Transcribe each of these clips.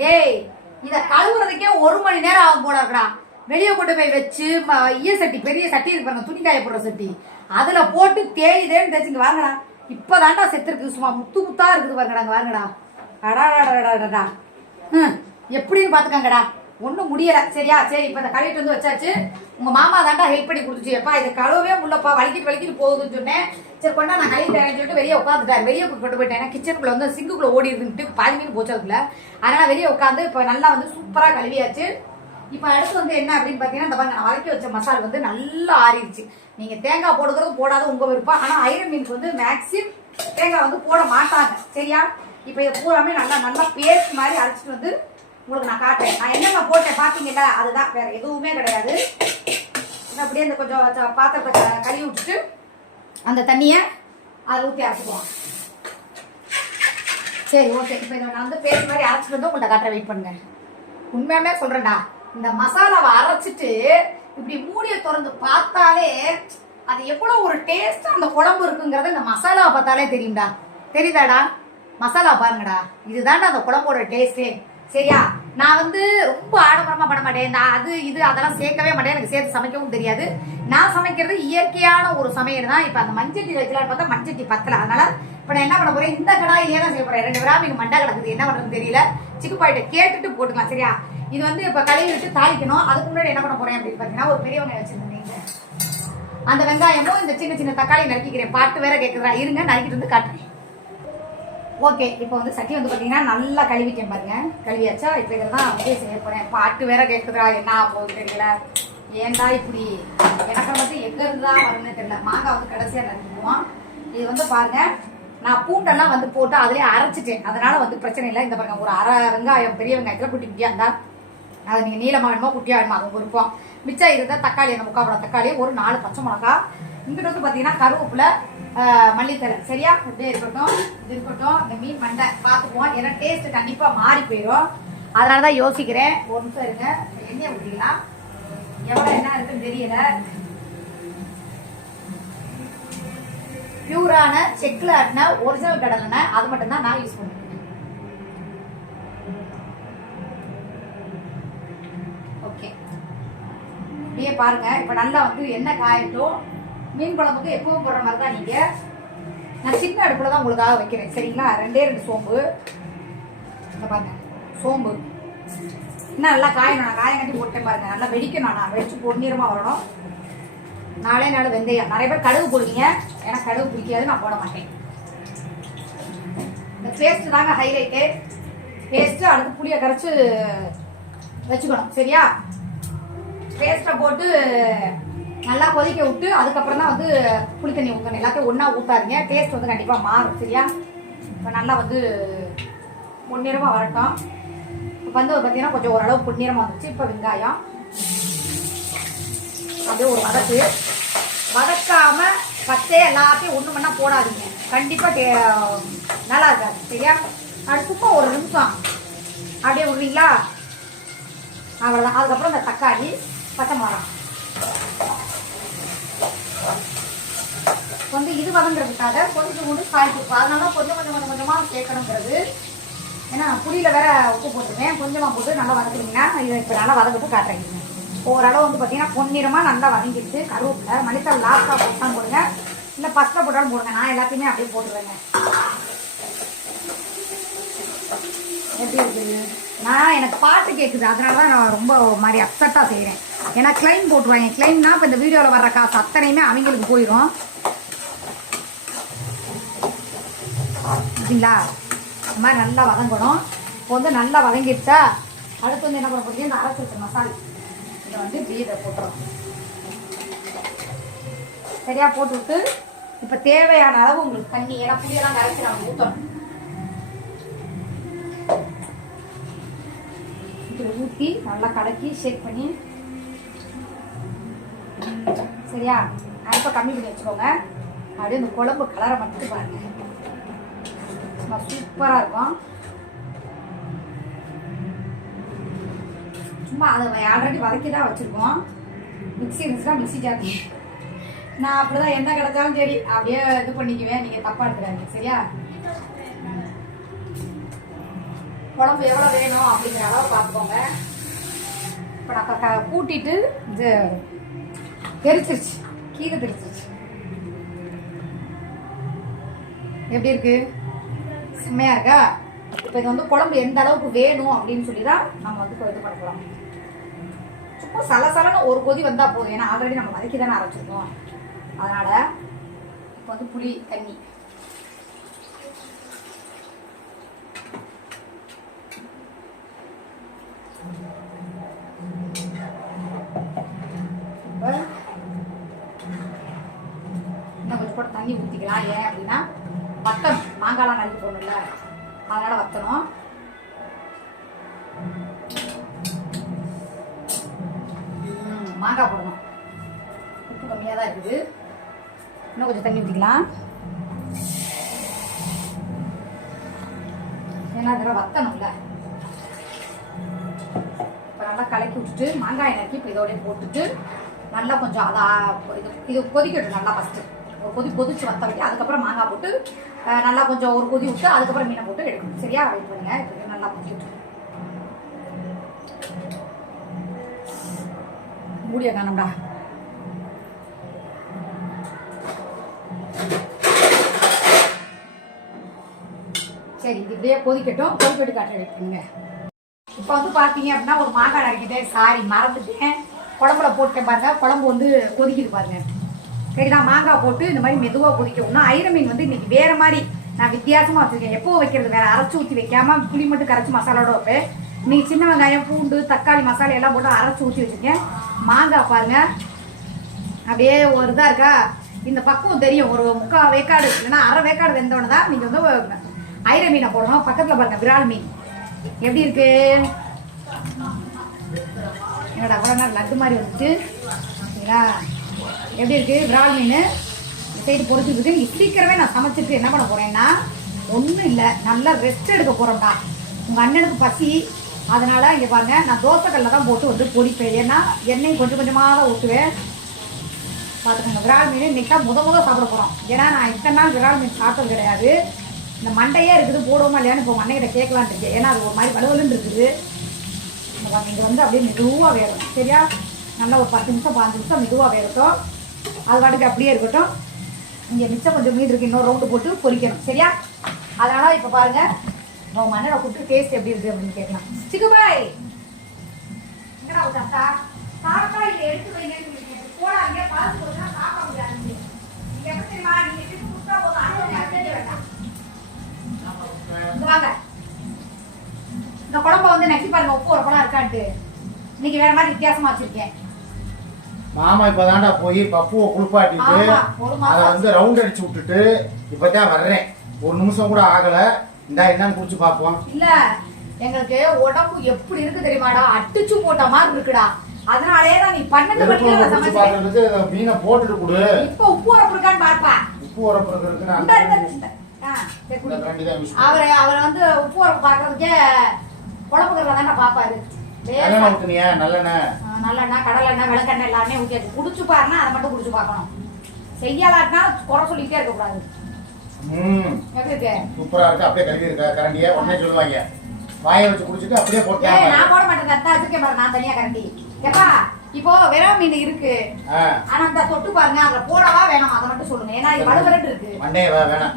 டேய் இத கழுவுறதுக்கே 1 மணி நேரம் ஆகும் போல இருக்கடா. வெளியே கொண்டு போய் வச்சு ஈய சட்டி, பெரிய சட்டி இருக்கு பாருங்க, துணி காய போடுற சட்டி, அதுல போட்டு தேய்தேன்னு தேய்ச்சிங்க வாங்கடா. இப்பதான்டா செத்துருக்கு, சும்மா முத்து முத்தா இருக்குது பாருங்கடா. வாங்கடா. அடாடாடாடாடா. எப்படின்னு பாத்துக்காங்கடா. ஒன்றும் முடியல. சரியா? சரி, இப்போ இந்த கழுவிட்டு வந்து வச்சாச்சு. உங்க மாமா தாண்டா ஹெல்ப் பண்ணி கொடுத்துச்சு. எப்பா இதை கழுவே உள்ளப்பா, வலிக்கிட்டு போகுதுன்னு சொன்னேன். சரி கொண்டா நான் கழுவி தரேன்னு சொல்லிட்டு வெளியே உட்காந்துட்டாரு. வெளியே கொண்டு போயிட்டேன். ஏன்னா கிச்சனுக்குள்ள வந்து சிங்குக்குள்ள ஓடி இருந்துட்டு பாதி மீன் போச்சு அதுக்குள்ள. அதனால வெளியே உட்காந்து இப்போ நல்லா வந்து சூப்பரா கழுவியாச்சு. இப்போ அடுத்து வந்து என்ன அப்படின்னு பாத்தீங்கன்னா, இந்த பாருங்க நான் வதக்கி வச்ச மசாலா வந்து நல்லா ஆறிடுச்சு. நீங்க தேங்காய் போடுறது போடாத உங்க விருப்பம். ஆனா ஐரன் மீனுக்கு வந்து மேக்ஸிமம் தேங்காய் வந்து போட மாட்டாங்க. சரியா? இப்போ இதை பூராமே நல்லா பேஸ்ட் மாதிரி அரைச்சிட்டு வந்து உங்களுக்கு நான் காட்டுறேன். நான் என்னென்ன போட்டேன் பாத்தீங்களா, அதுதான், வேற எதுவுமே கிடையாது. அப்படியே இந்த கொஞ்சம் பாத்திரத்தை கழுவி விட்டுட்டு அந்த தண்ணியை அதை ஊற்றி அரைச்சிக்குவோம். சரி ஓகே. இப்போ இதை நான் வந்து பேஸ்ட் மாதிரி அரைச்சிட்டு வந்து உங்கள்கிட்ட காட்டுற வெயிட் பண்ணுங்க. உண்மையாமே சொல்றேன்டா, இந்த மசாலாவை அரைச்சிட்டு இப்படி மூடியை திறந்து பார்த்தாலே அது எவ்வளவு ஒரு டேஸ்டா அந்த குழம்பு இருக்குங்கிறத இந்த மசாலாவை பார்த்தாலே தெரியும்டா. தெரியுதாடா? மசாலா பாருங்கடா, இதுதான்டா அந்த குழம்போட டேஸ்டே. சரியா? நான் வந்து ரொம்ப ஆடம்பரமா பண்ண மாட்டேன். நான் அது இது அதெல்லாம் சேர்க்கவே மாட்டேன். எனக்கு சேர்த்து சமைக்கவும் தெரியாது. நான் சமைக்கிறது இயற்கையான ஒரு சமையல் தான். இப்போ அந்த மஞ்சட்டி வைக்கலான்னு பார்த்தா மஞ்சட்டி பத்தல. அதனால இப்போ நான் என்ன பண்ண போறேன், இந்த கடாயிலே தான் செய்ய போறேன். 2 கிராம் மண்டை கிடக்குது, என்ன பண்றதுன்னு தெரியல. சிக்குப்பாயிட்ட கேட்டுட்டு போட்டுக்கலாம். சரியா? இது வந்து இப்போ கழுவி விட்டு தாளிக்கணும். அதுக்கு முன்னாடி என்ன பண்ண போறேன் அப்படின்னு பார்த்தீங்கன்னா, ஒரு பெரிய வெங்காயம் வச்சிருந்தீங்க, அந்த வெங்காயமும் இந்த சின்ன தக்காளி நறுக்கிக்கிறேன். பாட்டு வேற கேட்குறா, இருங்க நறுக்கிட்டு வந்து காட்டுறேன். ஓகே. இப்போ வந்து சட்டி வந்து பார்த்தீங்கன்னா நல்லா கழுவிட்டேன் பாருங்க. கழுவியாச்சா? இப்போ இதில் தான் வந்து செய்ய போகிறேன். பாட்டு வேற கேட்குறா, என்ன போகுது தெரியல. ஏன்டா இப்படி எனக்கு வந்து எங்கே இருந்து தான் வரும்னு தெரியல. மாங்காய் வந்து கடைசியாக நறுக்குவோம். இது வந்து பாருங்க, நான் பூண்டெல்லாம் வந்து போட்டு அதிலே அரைச்சிட்டேன். அதனால வந்து பிரச்சனை இல்லை. இந்த பாருங்க, ஒரு அரை வெங்காயம், பெரிய வெங்காயத்தில் குட்டி குட்டியாக இருந்தால் அதை நீங்கள் நீளமாக வேணுமோ குட்டியாக வேணுமா அது விருப்பம். மிச்சம் இருந்தால் தக்காளி, அந்த 3/4 பழம் தக்காளி, ஒரு 4 பச்சை மிளகா, இங்கிட்ட வந்து பார்த்தீங்கன்னா கருவேப்பிலை, மல்லித்தலை. சரியா? இப்படியே இருக்கட்டும். இது இருக்கட்டும். இந்த மீன் மண்டை பார்த்துக்குவோம். ஏன்னா டேஸ்ட் கண்டிப்பா மாறி போயிடும். அதனாலதான் யோசிக்கிறேன். ஒரு நிமிஷம் இருங்க. எண்ணெய் ஊற்றிக்கலாம். எவ்வளவு என்ன இருக்குன்னு தெரியல. பியூரான செக்ல ஆட்டின ஒரிஜினல் கடலெண்ணெய், அது மட்டும் தான் நான் யூஸ் பண்ணுவேன். ஓகே. அப்படியே பாருங்க. இப்ப நல்லா வந்து எண்ணெய் காயட்டும். மீன் குழம்புக்கு எப்பவும் போடுற மாதிரி தான் நீங்க. நான் சின்ன அடுப்புல தான் உங்களுக்காக வைக்கிறேன். சரிங்களா? 2 சோம்பு. இந்த பாருங்க, சோம்பு இன்னும் நல்லா காயணும். நான் காயம் கட்டி போட்டேன் பாருங்க. நல்லா வெடிக்கணும். நான் வெடிச்சு பொன்னிறமா வரணும். 4 வெந்தயம். நிறைய பேர் கடுகு போடுவீங்க. எனக்கு கடுகு பிடிக்காது, நான் போட மாட்டேன். இந்த பேஸ்ட் தாங்க ஹைலைட்டு. பேஸ்ட் அடுத்து புளியை கரைச்சு வச்சுக்கணும். சரியா? பேஸ்ட்டை போட்டு நல்லா கொதிக்க விட்டு அதுக்கப்புறம் தான் வந்து புளி தண்ணி ஊற்றணும். எல்லாத்தையும் ஒன்றா ஊற்றாதீங்க, டேஸ்ட் வந்து கண்டிப்பாக மாறும். சரியா? இப்போ நல்லா வந்து பொன்னிறமாக வரட்டும். இப்போ வந்து பார்த்தீங்கன்னா கொஞ்சம் ஓரளவு பொன்னிறமாக வந்துச்சு. இப்போ வெங்காயம் அப்படியே ஒரு வதக்காம பச்சை எல்லாத்தையும் ஒன்று மண்ணா போடாதீங்க. கண்டிப்பாக நல்லா இருக்காது. சரியா? அது சும்மா ஒரு நிமிஷம் அப்படியே விடுவீங்களா? அவ்வளோதான். அதுக்கப்புறம் இந்த தக்காளி, பச்சை மிளகா வந்து இது வதங்குறதுக்காக கொஞ்சம் கொண்டு காய் கொடுப்போம். அதனால கொஞ்சமாக சேர்க்கணுங்கிறது. ஏன்னா புளியில் வேற உப்பு போட்டுருவேன். கொஞ்சமாக போட்டு நல்லா வதக்குறீங்கன்னா இதை இப்போ நல்லா வதக்கிட்டு காட்டுறீங்க. ஓரளவு வந்து பார்த்தீங்கன்னா பொன்னிறமாக நல்லா வதங்கிடுச்சு. கருவேப்பிலை, மல்லித்தலை லாஸ்ட்டாக போட்டாலும் போடுங்க, இல்லை ஃபஸ்ட்டில் போட்டாலும் போடுங்க. நான் எல்லாத்தையுமே அப்படியே போட்டுருவேங்க. எப்படி இருக்குது? நான் எனக்கு பாட்டு கேட்குது, அதனால தான் நான் ரொம்ப மாதிரி அப்செட்டாக செய்கிறேன். ஏன்னா கிளைம் போட்டுருவாங்க. கிளைம்னா இப்போ இந்த வீடியோவில் வர்ற காசு அத்தனையுமே அவங்களுக்கு போயிடும். சரிங்களா? இந்த மாதிரி நல்லா வதங்கணும். இப்போ வந்து நல்லா வதங்கிடுச்சா அடுத்து வந்து என்ன பண்ண போறீங்க, இந்த அரைச்சி வச்ச மசாலா இதை வந்து இப்படியே போட்டுரும். சரியா? போட்டு விட்டு இப்போ தேவையான அளவு உங்களுக்கு தண்ணி, ஏன்னா புளியெல்லாம் கரைச்சி நம்ம ஊற்றணும். ஊற்றி நல்லா கலக்கி ஷேக் பண்ணி, சரியா? அடுப்பை கம்மி பண்ணி வச்சுக்கோங்க. அப்படியே இந்த குழம்பு கலரை மட்டும் பாருங்க, சூப்பரா இருக்கும். சும்மா அதை ஆல்ரெடி வதக்கி தான் வச்சிருக்கோம். மிக்சி இருந்துச்சுன்னா மிக்சி ஜாதி. நான் அப்படிதான் என்ன கிடைச்சாலும் சரி அப்படியே இது பண்ணிக்குவேன். நீங்க தப்பா எடுத்துக்காதீங்க. சரியா? குழம்பு எவ்வளோ வேணும் அப்படிங்கிற அளவு பார்த்துக்கோங்க. இப்போ நான் கூட்டிட்டு இது தெரிச்சிருச்சு, கீரை தெரிச்சிருச்சு. எப்படி இருக்கு? செம்மையா இருக்கா? இப்போ இது வந்து குழம்பு எந்த அளவுக்கு வேணும் அப்படின்னு சொல்லி தான் நம்ம வந்து இது பண்ண போகிறோம். சும்மா சலசலன்னு ஒரு கொதி வந்தால் போதும். ஏன்னா ஆல்ரெடி நம்ம வதக்கி தானே அரைச்சிருக்கோம். அதனால இப்போ வந்து புளி தண்ணி இன்னும் கொஞ்சம் கூட தண்ணி ஊற்றிக்கலாம். ஏன் அப்படின்னா வத்தம் மாங்காய்லாம் நறுக்கி போடணும்ல, அதனால வத்தணும். மாங்காய் போடணும். உப்பு கம்மியாக தான் இருக்குது. இன்னும் கொஞ்சம் தண்ணி ஊற்றிக்கலாம். ஏன்னா அதெல்லாம் வத்தணும்ல. இப்போ நல்லா கலக்கி விட்டுட்டு மாங்காய் நறுக்கி இப்போ இதோடய போட்டுட்டு நல்லா கொஞ்சம் அதை இது கொதிக்கட்டும். நல்லா ஃபஸ்ட்டு ஒரு கொதி கொதிச்சு வத்த விட்டு அதுக்கப்புறம் மாங்காய் போட்டு நல்லா கொஞ்சம் ஒரு கொதி விட்டு அதுக்கப்புறம் மீனை போட்டு எடுக்கணும். சரியா? வெயிட் பண்ணுங்க. இப்போ நல்லா கொதிக்கிட்டு மூடிய காணம்டா. சரி, இது இப்படியே கொதிக்கட்டும். கொதிக்கட்டு காட்ட வெயிட் பண்ணுங்க. இப்போ வந்து பார்த்தீங்க அப்படின்னா ஒரு மாங்காய் நறுக்கிட்டேன். சாரி, மறந்துட்டேன். குழம்புல போட்டேன் பாருங்க. குழம்பு வந்து கொதிக்குது பாருங்க. சரிதான், மாங்காய் போட்டு இந்த மாதிரி மெதுவாக கொதிக்கணும்னா ஐர மீன் வந்து இன்னைக்கு வேற மாதிரி நான் வித்தியாசமாக வச்சுருக்கேன். எப்போ வைக்கிறது வேற, அரைச்சி ஊற்றி வைக்காம புளி மட்டும் கரைச்சி மசாலோட வைப்பேன். இன்னைக்கு சின்ன வெங்காயம், பூண்டு, தக்காளி, மசாலா எல்லாம் போட்டு அரைச்சி ஊற்றி வச்சுருக்கேன். மாங்காய் பாருங்க அப்படியே ஒரு இதாக இருக்கா. இந்த பக்குவம் தெரியும். ஒரு 3/4 வேக்காடு இல்லைன்னா அரை வேக்காடு வெந்தோன்னு தான் நீங்கள் வந்து ஐர மீனை போடணும். பக்கத்தில் பாருங்க விரால் மீன் எப்படி இருக்கு. என்னோட அவ்வளோ நேரம் லட்டு மாதிரி வந்துச்சு. சரிங்களா? எப்படி இருக்கு விரால் மீன்? இந்த சைடு பொறிச்சிருக்கு. நீ சீக்கிரமே நான் சமைச்சிட்டு என்ன பண்ண போறேன்னா ஒன்றும் இல்லை, நல்லா ரெஸ்ட் எடுக்க போறோம்டா. உங்கள் அண்ணனுக்கு பசி, அதனால இங்கே பாருங்க நான் தோசைக்கல்ல தான் போட்டு வந்து பொடிப்பேன். ஏன்னா எண்ணெய் கொஞ்சம் கொஞ்சமாக தான் ஊற்றுவேன். பார்த்துக்கோங்க, விரால் மீன் இன்னைக்கு தான் முத சாப்பிட போகிறோம். ஏன்னா நான் இத்தனை நாள் விரால் மீன் சாப்பிட்டது கிடையாது. இந்த மண்டையே இருக்குது, போடுவோமா இல்லையான்னு இப்போ மண்டைகிட்ட கேட்கலான்னு இருக்கேன். ஏன்னா அது ஒரு மாதிரி வலுவலுன்னு இருக்குது. இங்கே வந்து அப்படியே மெதுவாக வேகும். சரியா? நல்லா ஒரு 10 நிமிஷம் 5 நிமிஷம் மெதுவாக வேகட்டும். அது வாட்டுக்கு அப்படியே இருக்கட்டும். இங்கே மிச்சம் கொஞ்சம் மீது இருக்கு, இன்னொரு ரவுண்டு போட்டு பொரிக்கணும். சரியா? அதனால இப்போ பாருங்க, உங்கள் மண்ணை கூப்பிட்டு டேஸ்ட் எப்படி இருக்குது அப்படின்னு கேட்கலாம். சிக்குபாய் என்னடா தாத்தா சாப்பிட்டா இதை எடுத்து வைங்க போடாங்க, பார்த்து கொடுத்தா சாப்பிட முடியாது. நீங்கள் எப்படி தெரியுமா, நீங்கள் எப்படி கொடுத்தா போதும், அடுத்த வேண்டாம். வாங்க, இந்த குழம்பை வந்து நக்கி பாருங்க, உப்பு ஒரு குழம்பு இருக்கான்ட்டு. இன்னைக்கு வேற மாதிரி வித்தியாசமா வச்சிருக்கேன். மாமா இப்பதான்டா போய் பப்புவை குளிப்பாட்டிட்டு அதை வந்து ரவுண்ட் அடிச்சு விட்டுட்டு இப்பதான் வர்றேன். ஒரு நிமிஷம் கூட ஆகல. இந்தா என்னன்னு குடிச்சு பாப்போம். இல்ல, எங்களுக்கு உடம்பு எப்படி இருக்கு தெரியுமாடா, அடிச்சு போட்ட மாதிரி இருக்குடா. அதனாலேதான் நீ 12 மணிக்கு சமைச்சு மீனை போட்டுட்டு கொடு. இப்ப உப்பு உரப்பு இருக்கான்னு பாப்பா. உப்பு உரப்பு இருக்குன்னு அவரை வந்து உப்பு உரப்பு பாக்குறதுக்கே குழம்புக்கிறதா தானே பாப்பாரு. நல்லெண்ணெய், கடலெண்ணெய், விளக்கெண்ணெய் எல்லாமே ஊற்றியாச்சு. குடிச்சு பாருன்னா அதை மட்டும் குடிச்சு பார்க்கணும். செய்யலாட்டினா குறை சொல்லிட்டே இருக்க கூடாது. எப்படி இருக்கு? சூப்பரா இருக்கு. அப்படியே கழுவி இருக்க கரண்டியை உடனே சொல்லுவாங்க. வாயை வச்சு குடிச்சிட்டு அப்படியே போட்டேன். நான் போட மாட்டேன், கரெக்டா வச்சிருக்கேன் பாரு, நான் தனியா கரண்டி. ஏப்பா இப்போ விரா மீன் இருக்கு, ஆனா அந்த தொட்டு பாருங்க, அதுல போடவா வேணாம் அதை மட்டும் சொல்லுங்க. ஏன்னா இது வலுவலன்னு இருக்கு. மண்டையவா வேணாம்,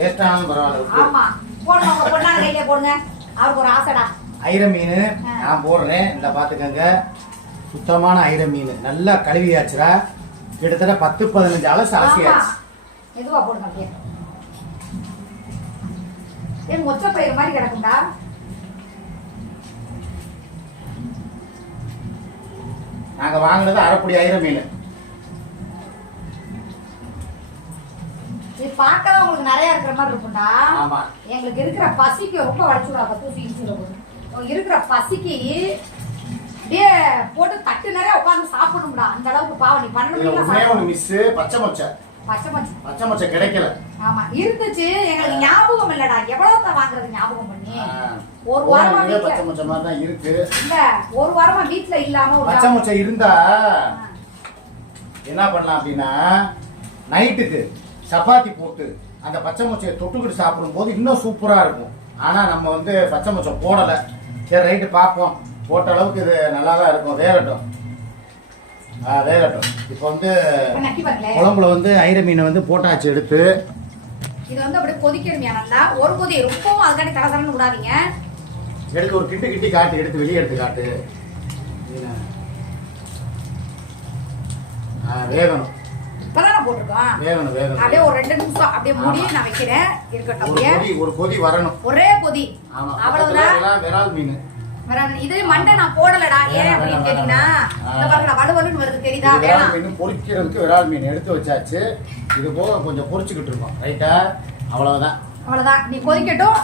வேஸ்டானாலும் பரவாயில்ல. ஆமா, போடுங்க, உங்க பொண்ணான கையிலே போடுங்க. அவருக்கு ஒரு ஆசைடா. ஐர மீன் நான் போடுறேன். இந்த பாத்துக்கங்க, சுத்தமான ஐர மீன் நல்லா கழுவியாச்சுரா. கிட்டத்தட்ட 10-15 அலசு அலசியாச்சு. எதுவா போடுங்க அப்படியே. ஏன் மொச்ச பயிர் மாதிரி கிடக்குண்டா? நாங்க வாங்கினது அரைப்படி ஐர மீன். இது பார்க்கதான் உங்களுக்கு நிறைய இருக்கிற மாதிரி இருக்கும்டா. ஆமா, எங்களுக்கு இருக்கிற பசிக்கு ரொம்ப வளைச்சுடாத தூசி இன்ச்சில போது. இருக்கிற பசிக்கு அப்படியே போட்டு தட்டு நிறைய உட்காந்து சாப்பிடணும்டா. அந்த அளவுக்கு பாவம். நீ 12 மிஸ் பச்சை மொச்சை கிடைக்கல. ஆமா, இருந்துச்சு, எங்களுக்கு ஞாபகம் இல்லடா. எவ்வளவு வாங்குறது ஞாபகம் பண்ணி ஒரு வாரமா பச்சை மொச்சை மாதிரி தான் இருக்கு. இல்ல, ஒரு வாரமா வீட்டுல இல்லாம ஒரு பச்சை மொச்சை இருந்தா என்ன பண்ணலாம் அப்படின்னா, நைட்டுக்கு சப்பாத்தி போட்டு அந்த பச்சை மொச்சையை தொட்டுக்கிட்டு சாப்பிடும் போது இன்னும் சூப்பரா இருக்கும். ஆனா நம்ம வந்து பச்சை மச்சம் போடலை. சரி ரைட்டு பார்ப்போம். போட்ட அளவுக்கு இது நல்லா தான் இருக்கும். வேகட்டும். வேகட்டும். இப்போ வந்து குழம்புல வந்து ஐர மீனை வந்து போட்டாச்சு எடுத்து. இது வந்து அப்படியே கொதிக்கணுமியா நல்லா. ஒரு கொதி ரொம்பவும் அதுக்காண்டி தரதரன்னு விடாதீங்க. எடுத்து ஒரு கிட்டி காட்டு, எடுத்து வெளியே எடுத்து காட்டு. வேகணும். இப்பதான் போட்டிருக்கோம். வேகணும். அப்படியே ஒரு 2 நிமிஷம் அப்படியே மூடி நான் வைக்கிறேன். இருக்கட்டும். ஒரு கொதி வரணும். ஒரே கொதி. அவ்வளவுதான். விரால் மீன். இது மண்டை நான் போடலடா. ஏன் அப்படின்னு கேட்டீங்கன்னா இந்த பாருங்க வடுவலுன்னு வருது தெரியுதா? விரால் மீன் பொரிக்கிறதுக்கு விரால் மீன் எடுத்து வச்சாச்சு. இது போக கொஞ்சம் பொரிச்சுக்கிட்டு இருக்கோம். ரைட்டா? அவ்வளவுதான். நீ கொதிக்கட்டும்.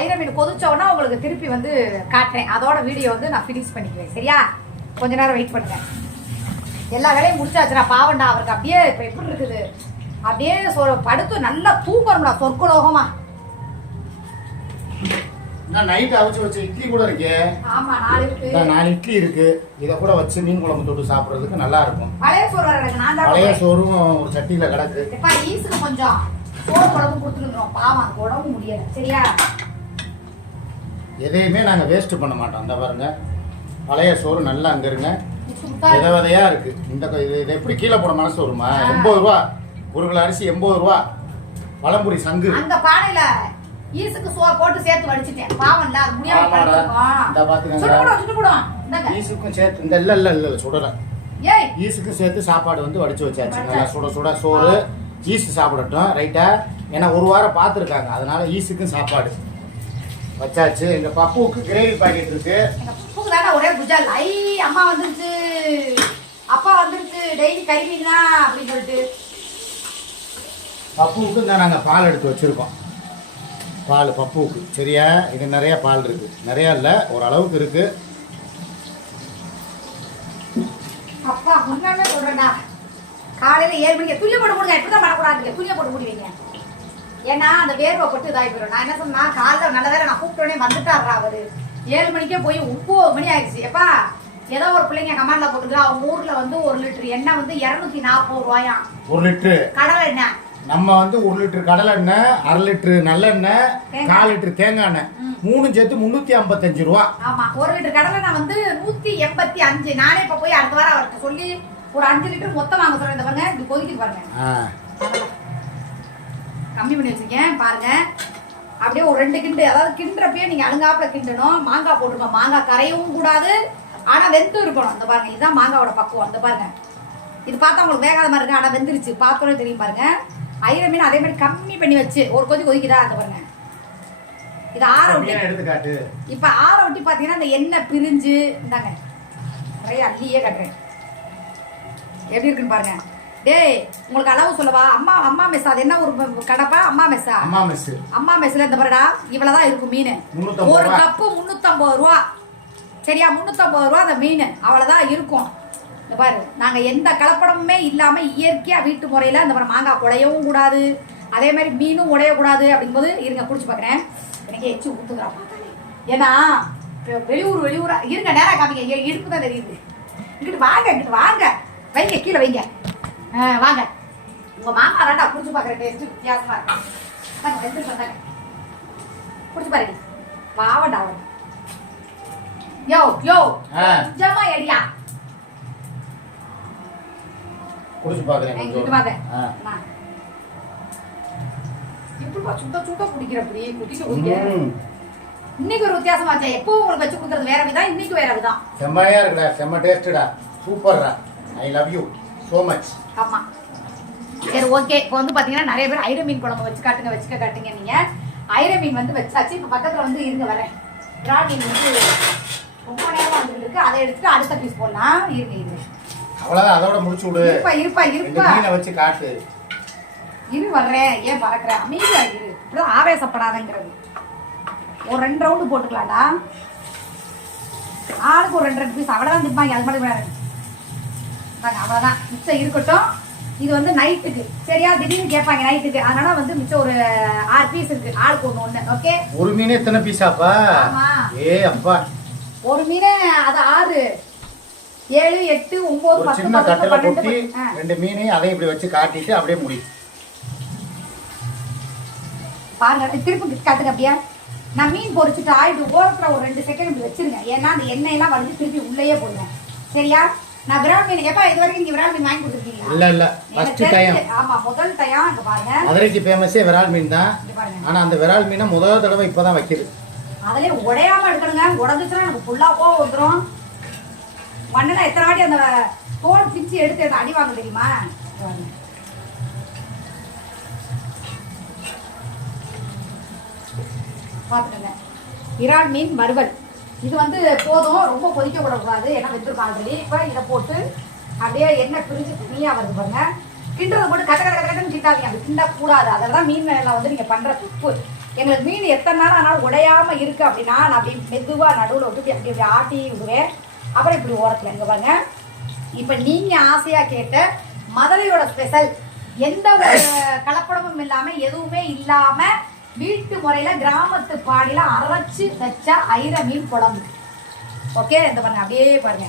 ஐர மீன் கொதிச்ச உடனே உங்களுக்கு திருப்பி வந்து காட்டுறேன். அதோட வீடியோ வந்து நான் ஃபினிஷ் பண்ணிக்குவேன். சரியா? கொஞ்ச நேரம் வெயிட் பண்ணுங்க. எல்லா வேலையும் முடிச்சாச்சுடா. பாவண்டா அவருக்கு அப்படியே இப்ப எப்படி இருக்குது? அப்படியே படுத்து நல்லா தூங்கணும்டா சொர்க்கலோகமா. நைட் அவிச்சு வச்ச இட்லி கூட இருக்கு. ஆமா 4 இருக்கு. 4 இட்லி இருக்கு. இத கூட வச்சு மீன் குழம்பு தொட்டு சாப்பிடுறதுக்கு நல்லா இருக்கும். பழைய சோறு எனக்கு நான் தான். பழைய சோறும் ஒரு சட்டியில கிடக்கு. இப்ப ஈஸ்க்கு கொஞ்சம் சோறு குழம்பு கொடுத்துருக்கோம். பாவம் உடம்பு முடியல. சரியா? எதையுமே நாங்க வேஸ்ட் பண்ண மாட்டோம். அந்த பாருங்க பழைய சோறு நல்லா அங்க இருங்க. விதையா இருக்கு. இந்த இது எப்படி கீழே போட மனசு வருமா? 80 ரூபா. ஒரு கிலோ அரிசி 80 ரூபா. பழம்புரி சங்கு. அந்த பானையில ஈஸ்க்கு சோறு போட்டு சேர்த்து வடிச்சிட்டேன். பாவம்ல அது முடியாம பண்ணிருக்கோம். இந்த பாத்துங்க. சுடுடா. ஈஸ்க்கும் சேர்த்து இந்த இல்ல சுடல. ஏய் ஈஸ்க்கும் சேர்த்து சாப்பாடு வந்து வடிச்சு வச்சாச்சு. நல்லா சுட சோறு ஈஸ் சாப்பிடட்டும். ரைட்டா? ஏன்னா ஒரு வாரம் பார்த்துருக்காங்க. அதனால ஈஸுக்கும் சாப்பாடு வச்சாச்சு. எங்க பப்புவுக்கு கிரேவி பாக்கெட் இருக்கு. ஒரே குஜால். ஐ அம்மா வந்துருச்சு, அப்பா வந்துருச்சு, டெய்லி கறி மீன் தான் அப்படின்னு சொல்லிட்டு பப்புவுக்கு தான் நாங்க பால் எடுத்து வச்சிருக்கோம். பால் பப்புவுக்கு. சரியா? இது நிறைய பால் இருக்கு. நிறைய இல்ல, ஓரளவுக்கு இருக்கு. அப்பா முன்னாமே சொல்றேன்டா. காலையில 7 மணிக்கு துணியை போட்டு போடுங்க. இப்படிதான் பண்ணக்கூடாது. துணியை போட்டு மூடி வைங்க. ஏன்னா அந்த வேர்வை போட்டு இதாகி போயிடும். நான் என்ன சொன்னா காலைல நல்ல வேற நான் கூப்பிட்டோடனே வந்துட்டாரா அவரு. 7 மணிக்கே போய் 9 மணி ஆயிடுச்சு. எப்பா ஏதோ ஒரு பிள்ளைங்க கமாண்ட்ல போட்டுக்கிறா. அவங்க ஊர்ல வந்து 1 லிட்டர் எண்ணெய் வந்து 240 ரூபாயா. 1 லிட்டரு கடலை எண்ணெய். நம்ம வந்து 1 லிட்டர் கடலை எண்ணெய், 1/2 லிட்டர் நல்லெண்ணெய், 1/4 லிட்டர் தேங்காய் எண்ணெய், 3 சேர்த்து 355 ரூபா. ஆமா 1 லிட்டர் கடலை நான் வந்து 185. நானே இப்ப போய் அடுத்த வாரம் அவர்கிட்ட சொல்லி ஒரு 5 லிட்டர் மொத்தம் வாங்க சொல்றேன். இந்த பாருங்க இப்படி கொதிக்கிட்டு பாருங்க. கம்மி பண்ணி வச்சிருக்கேன் பாருங்க. அப்படியே ஒரு 2 கிண்டு, அதாவது கிண்டுறப்பயே நீங்க அழுங்காப்புல கிண்டணும். மாங்காய் போட்டுருக்கோம். மாங்காய் கரையவும் கூடாது, ஆனா வெந்து இருக்கணும். இந்த பாருங்க இதுதான் மாங்காவோட பக்குவம். இந்த பாருங்க இது பார்த்தா உங்களுக்கு வேகாத மாதிரி இருக்கு, ஆனா வெந்துருச்சு. பார்த்தோன்னே தெரியும் பாருங்க. ஐர மீன் அதே மாதிரி கம்மி பண்ணி வச்சு ஒரு கொதிக்குதா? அந்த பாருங்க இது ஆற விட்டு. இப்ப ஆற விட்டு பாத்தீங்கன்னா இந்த எண்ணெய் பிரிஞ்சு இந்தாங்க நிறைய அள்ளியே கட்டுறேன். எப்படி இருக்குன்னு பாருங்க. டேய் உங்களுக்கு அளவு சொல்லவா? அம்மா மெஸ். அது என்ன ஒரு கடைப்பா? அம்மா மெஸ்ஸா? அம்மா மெஸ்ல இந்த பாருடா இவ்வளவுதான் இருக்கும் மீன். ஒரு கப்பு 350 ரூபா. சரியா? 350 ரூபா அந்த மீன். அவ்வளவுதான் இருக்கும். இந்த பாரு நாங்க எந்த கலப்படமுமே இல்லாம இயற்கையா வீட்டு முறையில இந்த மாதிரி மாங்காய் உடையவும் கூடாது, அதே மாதிரி மீனும் உடையக்கூடாது. அப்படிங்கும்போது இருங்க குடிச்சு பாக்குறேன். எனக்கு எச்சு ஊத்துக்கிறான். ஏன்னா வெளியூரா இருங்க. நேரம் காமிங்க. இடுப்பு தான் தெரியுது. இங்கிட்டு வாங்க வைங்க, கீழே வைங்க. வாங்க உங்க மாமா தாண்டா குடிச்சு பாக்குற டேஸ்ட் வித்தியாசமா இருக்கு. வந்தாங்க குடிச்சு பாருங்க. பாவண்டா அவன். யோ ஜமா எடியா குடிச்சு பாக்குறேன். இப்படி சுத்த குடிக்கிறப்படி குடிக்க இன்னைக்கு ஒரு வித்தியாசமாச்சா? எப்பவும் உங்களுக்கு வச்சு கொடுக்கறது வேற விதம், இன்னைக்கு வேற விதம். செம்மையா இருக்குடா. செம்ம டேஸ்டா. சூப்பர்டா. I love you so much. ஆமா சரி ஓகே. இப்போ வந்து பாத்தீங்கன்னா நிறைய பேர் ஐர மீன் குழம்பு வச்சு காட்டுங்க நீங்க. ஐர மீன் வந்து வச்சாச்சு. இப்ப பக்கத்துல வந்து இருங்க வரேன். இறால் மீன் வந்து ரொம்ப நேரமா வந்துட்டு இருக்கு. அதை எடுத்துட்டு அடுத்த பீஸ் போடலாம். இருங்க அவ்வளவுதான். அதோட முடிச்சு விடு. இருப்பா மீனை வச்சு காட்டு. இரு வர்றேன். ஏன் பறக்குற? அமைதியா இரு. இப்படிதான் ஆவேசப்படாதங்கிறது. ஒரு 2 ரவுண்டு போட்டுக்கலாம்டா. ஆளுக்கு ஒரு 2 பீஸ் அவ்வளவுதான் திப்பாங்க. அது மாதிரி வேற அவ்வளவுதான். மிச்சம் இருக்கட்டும். இது வந்து நைட்டுக்கு. சரியா? திடீர்னு கேட்பாங்க நைட்டுக்கு. அதனால வந்து மிச்சம் ஒரு 6 பீஸ் இருக்கு. ஆளுக்கு ஒண்ணு. ஓகே. ஒரு மீன் எத்தனை பீஸாப்பா? ஏ அப்பா. ஒரு மீன் அது 6 7 8 9 10 சின்ன கட்டல கொட்டி 2 மீனை அதை இப்படி வச்சு காட்டிட்டு அப்படியே முடி. பாருங்க திருப்பி காட்டுங்க அப்படியே. நான் மீன் பொரிச்சுட்டு ஆயிட்டு ஓரத்தில் ஒரு 2 செகண்ட் இப்படி வச்சிருங்க. ஏன்னா அந்த எண்ணெயெல்லாம் வந்து திருப்பி உள்ளேயே போயிடும். சரியா? நான் விரால் மீன் எப்பா இது வரைக்கும் நீங்க விரால் மீன் வாங்கி கொடுத்துருக்கீங்களா? இல்ல ஃபர்ஸ்ட் டைம். ஆமா முதல் டைம். இங்க பாருங்க மதுரைக்கு ஃபேமஸே விரால் மீன் தான். ஆனா அந்த விரால் மீனை முதல் தடவை இப்பதான் வைக்குது. அதுல உடையாம எடுக்கணுங்க. உடஞ்சுச்சுன்னா எனக்கு ஃபுல்லா போக வந்துடும். மண்ணுல எத்தனை வாட்டி அந்த தோல் பிச்சு எடுத்து அடி வாங்க தெரியுமா? பார்த்துக்கங்க. இறால் மீன் வறுவல் இது வந்து போதும். ரொம்ப கொதிக்க விடக்கூடாது. ஏன்னா வெந்திருக்கும் ஆல்ரெடி. இப்போ இதை போட்டு அப்படியே எண்ணெய் பிரிஞ்சு தனியாக வருது பாருங்க. கிண்டுறதை போட்டு கட்ட கட்ட கட்டன்னு கிண்டாதீங்க. அப்படி கிண்டக்கூடாது. அதில் தான் மீன் எல்லாம் வந்து நீங்கள் பண்ணுற தப்பு. எங்களுக்கு மீன் எத்தனை நாள் ஆனாலும் உடையாமல் இருக்குது அப்படின்னா நான் அப்படி மெதுவாக நடுவில் விட்டு அப்படி அப்படி ஆட்டி விடுவேன். அப்புறம் இப்படி ஓரத்தில் எங்கே பாருங்க. இப்போ நீங்கள் ஆசையாக கேட்ட மதுரையோட ஸ்பெஷல் எந்த ஒரு கலப்படமும் இல்லாமல் எதுவுமே இல்லாமல் வீட்டு முறையில் கிராமத்து பாடியில் அரைச்சி வச்சா ஐர மீன் குழம்பு. ஓகே இந்த பாருங்க அப்படியே பாருங்க.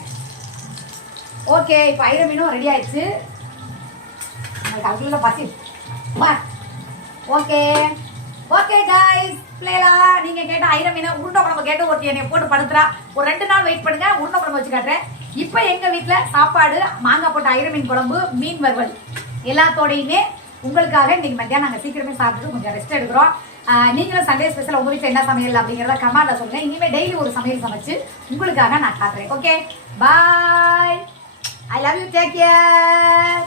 ஓகே இப்போ ஐர மீனும் ரெடி ஆயிடுச்சு. உங்களுக்கு அதுக்குள்ள பசி. ஓகே ஓகே கைஸ் பிள்ளைகளா, நீங்க கேட்ட ஐர மீனை உருண்டை குழம்பு கேட்டு ஒருத்தி என்னை போட்டு படுத்துறா. ஒரு 2 நாள் வெயிட் பண்ணுங்க, உருண்டை குழம்பு வச்சு காட்டுறேன். இப்போ எங்க வீட்டில் சாப்பாடு மாங்காய் போட்ட ஐர மீன் குழம்பு, மீன் வறுவல் எல்லாத்தோடையுமே உங்களுக்காக இன்னைக்கு மத்தியானம் நாங்கள் சீக்கிரமே சாப்பிட்டு கொஞ்சம் ரெஸ்ட் எடுக்கிறோம். நீங்களும் சண்டே ஸ்பெஷல் உங்க வீட்டில் என்ன சமையல் அப்படிங்கிறத கமெண்ட்ல சொல்லுங்க. இனிமேல் டெய்லி ஒரு சமையல் சமைச்சு உங்களுக்காக நான் காட்டுறேன். Okay bye. I love you. Take care.